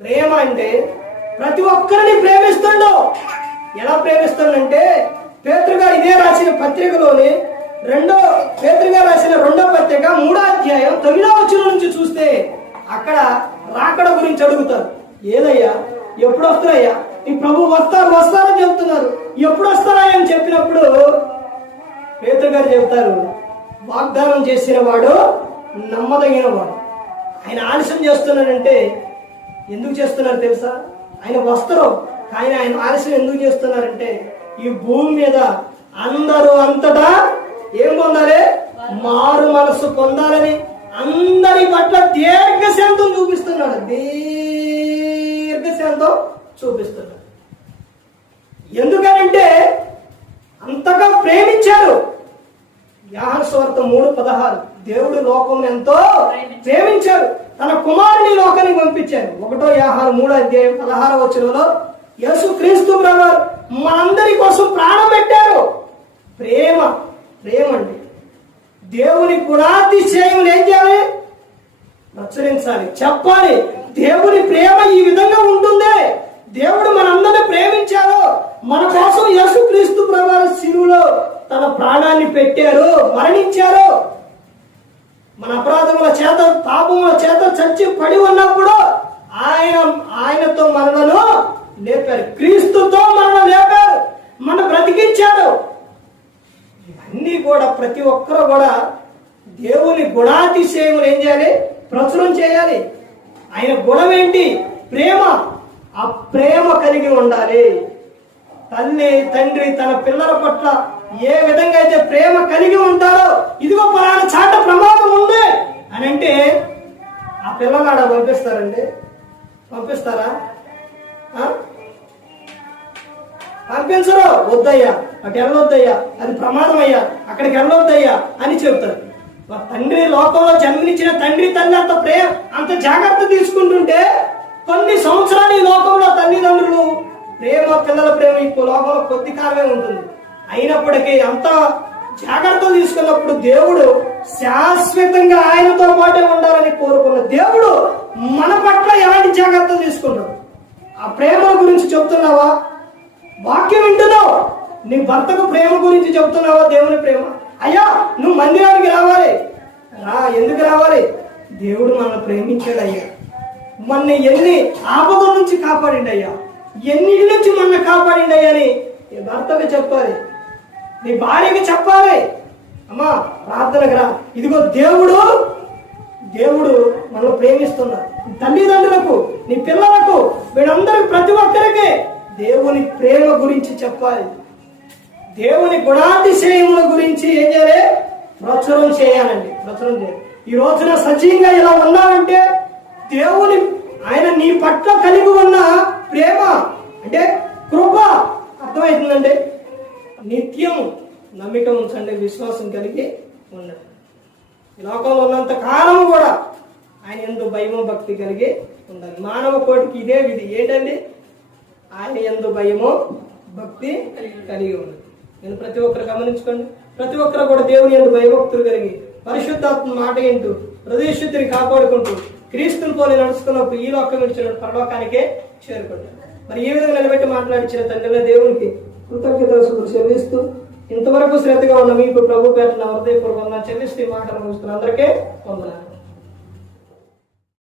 ప్రేమ అంటే ప్రతి ఒక్కరిని ప్రేమిస్తుండు. ఎలా ప్రేమిస్తుండంటే పేతృ ఇదే రాసిన పత్రికలోని రెండో పేతృ రాసిన రెండో పత్రిక మూడో అధ్యాయం తొమ్మిదో వచ్చిన నుంచి చూస్తే అక్కడ రాకడ గురించి అడుగుతారు. ఏదయ్యా ఎప్పుడు వస్తారయ్యా ఈ ప్రభు వస్తారు వస్తారని చెప్తున్నారు. ఎప్పుడు వస్తారా అని చెప్పినప్పుడు పేతురు గారు చెప్తారు వాగ్దానం చేసిన వాడు నమ్మదగిన వాడు ఆయన ఆలస్యం చేస్తున్నాడంటే ఎందుకు చేస్తున్నారు తెలుసా? ఆయన వస్తారు. కానీ ఆయన ఆలస్యం ఎందుకు చేస్తున్నారంటే ఈ భూమి మీద అందరూ అంతటా ఏం పొందాలి? మారు మనసు పొందాలని అందరి పట్ల దీర్ఘశాంతం చూపిస్తున్నాడు. దీర్ఘశాంతం చూపిస్తున్నాడు. ఎందుకనంటే అంతగా ప్రేమించారు. యాహన స్వార్థ మూడు పదహారు. దేవుడు లోకం ఎంతో ప్రేమించాడు. తన కుమారుని లోకానికి పంపించాడు. ఒకటో యాహారు మూడో అధ్యాయం పదహారో వచనంలో యేసు క్రీస్తు బ్రదర్ మనందరి కోసం ప్రాణం పెట్టారు. ప్రేమ ప్రేమ అండి. దేవుని గుణాతిశయములు ఏం చేయాలి? ప్రచురించాలి. చెప్పాలి. దేవుని ప్రేమ ఈ విధంగా ఉంటుంది. దేవుడు మనందరిని ప్రేమించాడు. మన కోసం యేసుక్రీస్తు ప్రభావ శిరువులో తన ప్రాణాన్ని పెట్టారు మరణించారు. మన అపరాధముల చేత పాపముల చేత చచ్చి పడి ఉన్నప్పుడు ఆయన ఆయనతో మనలను లేపారు. క్రీస్తుతో మనను లేపారు. మన బ్రతికించాడు ఇవన్నీ కూడా ప్రతి ఒక్కరు కూడా దేవుని గుణాతిశయములు ఏం చేయాలి? ప్రచురం చేయాలి. ఆయన గుణం ఏంటి? ప్రేమ. ఆ ప్రేమ కలిగి ఉండాలి. తల్లి తండ్రి తన పిల్లల పట్ల ఏ విధంగా అయితే ప్రేమ కలిగి ఉంటారో ఇదిగో పలానా చాట ప్రమాదం ఉంది అని అంటే ఆ పిల్లవాడ పంపిస్తారండి. పంపిస్తారా? ఆ? పంపించరు. వద్దయ్యా అటు వెళ్ళొద్దయ్యా అది ప్రమాదం అయ్యా అక్కడికి వెళ్ళొద్దయ్యా అని చెప్తారు. మా తండ్రి లోకంలో జన్మనిచ్చిన తండ్రి తల్లి అంత ప్రేమ అంత జాగ్రత్త తీసుకుంటుంటే కొన్ని సంవత్సరాలు ఈ లోకంలో తల్లిదండ్రులు ప్రేమ పిల్లల ప్రేమ ఈ లోకంలో కొద్ది కాలమే ఉంటుంది. అయినప్పటికీ అంత జాగ్రత్తలు తీసుకున్నప్పుడు దేవుడు శాశ్వతంగా ఆయనతో పాటే ఉండాలని కోరుకున్న దేవుడు మన పట్ల ఎలాంటి జాగ్రత్తలు తీసుకున్నాడు? ఆ ప్రేమ గురించి చెప్తున్నావా? వాక్యం వింటున్నావు? నీ భర్తకు ప్రేమ గురించి చెప్తున్నావా దేవుని ప్రేమ? అయ్యా నువ్వు మందిరానికి రావాలి. రా ఎందుకు రావాలి? దేవుడు మనల్ని ప్రేమించాడు అయ్యా. మన ఎన్ని ఆపదల నుంచి కాపాడిండి అయ్యా. ఎన్ని నుంచి మన కాపాడిండి అయ్యా అని భర్తకు చెప్పాలి. నీ భార్యకి చెప్పాలి. అమ్మా ప్రార్థనకు రా ఇదిగో దేవుడు దేవుడు మనల్ని ప్రేమిస్తున్నాడు. తల్లిదండ్రులకు నీ పిల్లలకు వీళ్ళందరికి ప్రతి ఒక్కరికి దేవుని ప్రేమ గురించి చెప్పాలి. దేవుని గుణాతిశయముల గురించి ఏం చేయాలి? ప్రచురం చేయాలండి. ప్రచురం చేయాలి. ఈ రోజున సజీవంగా ఇలా ఉన్నావంటే దేవుని ఆయన నీ పట్ల కలిగి ఉన్న ప్రేమ అంటే కృప అర్థమవుతుందండి. నిత్యం నమ్మిక ఉంచండి విశ్వాసం కలిగి ఉండండి. లోకంలో ఉన్నంత కాలం కూడా ఆయన ఎందు భయము భక్తి కలిగి ఉండాలి. మానవ కోటికి ఇదే విధి. ఏంటండి? ఆయన ఎందు భయము భక్తి కలిగి ఉండాలి. నేను ప్రతి ఒక్కరు గమనించుకోండి. ప్రతి ఒక్కరు కూడా దేవుని ఎందు భయభక్తులు కలిగి పరిశుద్ధాత్మ మాట ఏంటూ హృదయశుద్ధిని కాపాడుకుంటూ క్రీస్తుని పోలి నడుచుకున్నప్పుడు ఈ లోకం విడిచిన పరలోకానికే చేరుకుంటారు. మరి ఏ విధంగా నిలబెట్టి మాట్లాడించిన తండ్రిలో దేవునికి కృతజ్ఞతలు చెల్లిస్తూ ఇంతవరకు శ్రద్ధగా ఉన్న మీకు ప్రభు పేట నా హృదయపూర్వకంగా చెల్లిస్తూ ఈ మాటలు ముగిస్తున్న అందరికీ వందనాలు.